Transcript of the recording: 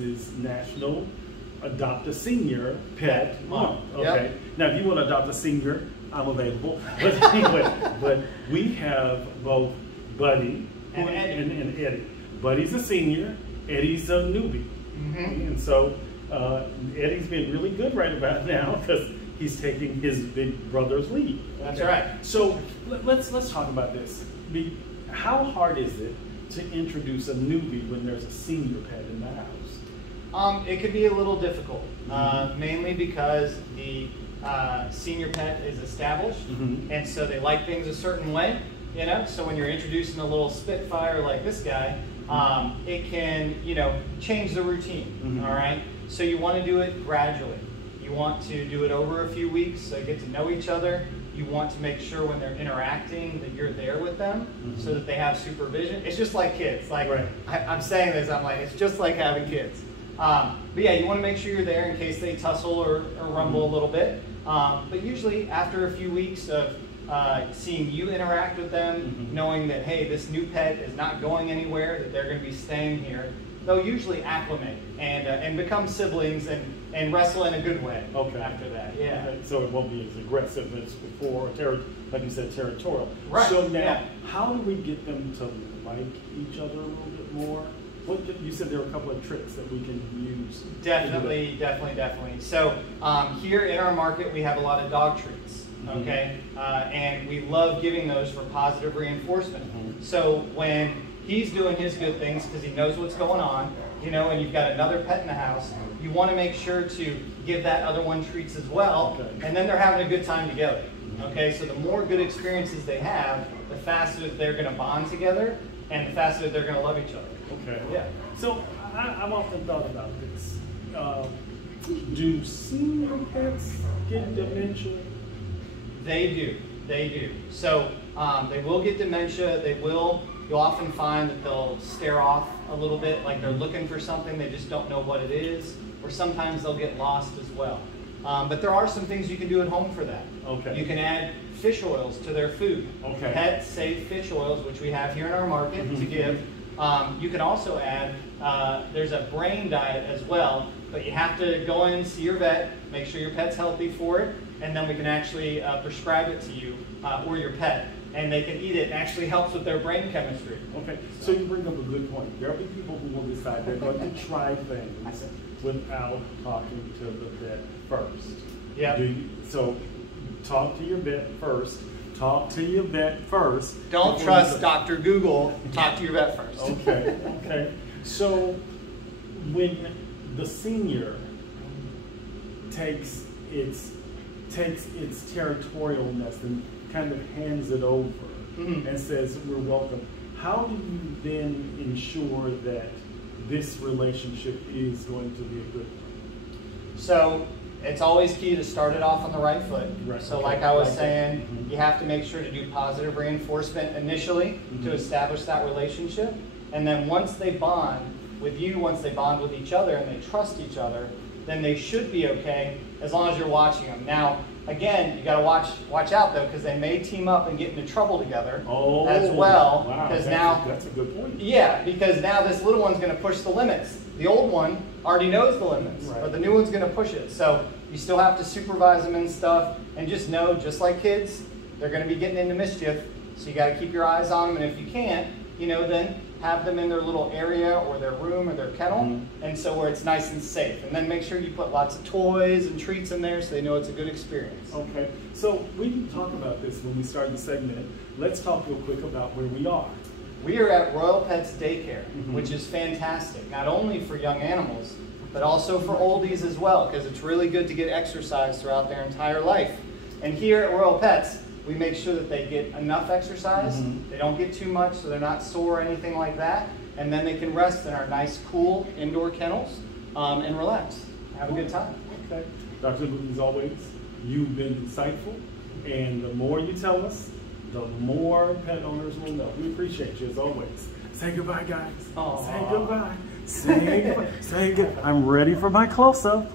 is National Adopt a Senior Pet Month. Okay. Yep. Now, if you want to adopt a senior, I'm available. But anyway, but we have both Buddy And Eddie. and Eddie. Buddy's a senior. Eddie's a newbie. And so Eddie's been really good right about now because he's taking his big brother's lead. That's right. So let's talk about this. How hard is it to introduce a newbie when there's a senior pet in the house? It could be a little difficult, mainly because the senior pet is established, and so they like things a certain way, you know? So when you're introducing a little Spitfire like this guy, it can, you know, change the routine, all right? So you want to do it gradually. You want to do it over a few weeks so you get to know each other. You want to make sure when they're interacting that you're there with them so that they have supervision. It's just like kids. Like, I'm saying this, I'm like, it's just like having kids. But yeah, you want to make sure you're there in case they tussle or rumble a little bit. But usually after a few weeks of seeing you interact with them, knowing that, hey, this new pet is not going anywhere, that they're going to be staying here, they'll usually acclimate and become siblings and wrestle in a good way after that. Yeah. Okay. So it won't be as aggressive as before, like you said, territorial. Right. So now, how do we get them to like each other a little bit more? You said there were a couple of tricks that we can use. Definitely. So here in our market, we have a lot of dog treats, okay? And we love giving those for positive reinforcement. So when he's doing his good things because he knows what's going on, you know, and you've got another pet in the house, you want to make sure to give that other one treats as well, and then they're having a good time together, okay? So the more good experiences they have, the faster they're going to bond together, and the faster they're going to love each other. Okay. Yeah. So I've often thought about this. Do senior pets get dementia? They do. So they will get dementia. You'll often find that they'll stare off a little bit, like they're looking for something, they just don't know what it is, or sometimes they'll get lost as well. But there are some things you can do at home for that. Okay. You can add fish oils to their food. Okay. Pet safe fish oils, which we have here in our market to give. You can also add, there's a brain diet as well, but you have to go in, see your vet, make sure your pet's healthy for it, and then we can actually prescribe it to you or your pet, and they can eat it. It actually helps with their brain chemistry. Okay, so you bring up a good point. There'll be people who will decide they're going to try things without talking to the vet first. Yeah. So talk to your vet first. Talk to your vet first. Don't trust Dr. Google. Talk to your vet first. Okay. So when the senior takes its territorialness and kind of hands it over and says, we're welcome, how do you then ensure that this relationship is going to be a good one? So it's always key to start it off on the right foot. So like I was saying, you have to make sure to do positive reinforcement initially to establish that relationship. And then once they bond with you, once they bond with each other and they trust each other, then they should be okay as long as you're watching them. Now, again, you got to watch out though, because they may team up and get into trouble together as well. Wow, that's a good point. Yeah, because now this little one's going to push the limits. The old one already knows the limits, but the new one's going to push it. So you still have to supervise them and stuff, and just know, just like kids, they're going to be getting into mischief. So you got to keep your eyes on them, and if you can't, you know, then have them in their little area or their room or their kennel, and so where it's nice and safe. And then make sure you put lots of toys and treats in there so they know it's a good experience. Okay, so we can talk about this when we start the segment. Let's talk real quick about where we are. We are at Royal Pets Daycare, which is fantastic, not only for young animals, but also for oldies as well, because it's really good to get exercise throughout their entire life. And here at Royal Pets, we make sure that they get enough exercise, they don't get too much so they're not sore or anything like that, and then they can rest in our nice, cool indoor kennels and relax. Have a good time. Okay. Dr. Luke, as always, you've been insightful, and the more you tell us, the more pet owners will know. We appreciate you as always. Say goodbye, guys. Aww. Say goodbye. Say goodbye. Say goodbye. I'm ready for my close-up.